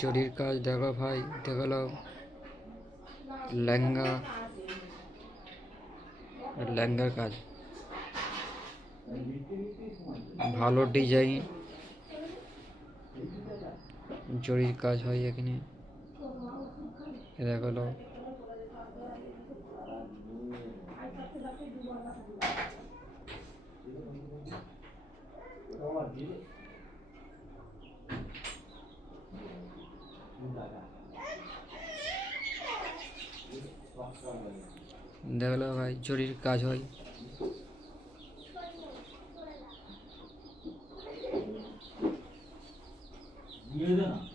জরির কাজ দেখো ভাই, দেখালো লেহেঙ্গা, লেহেঙ্গার কাজ ভালো ডিজাইন, জরির কাজ হয় এখানে। দেখালো দেখালো ভাই জরির কাজ হয়। দিয়ে দে না।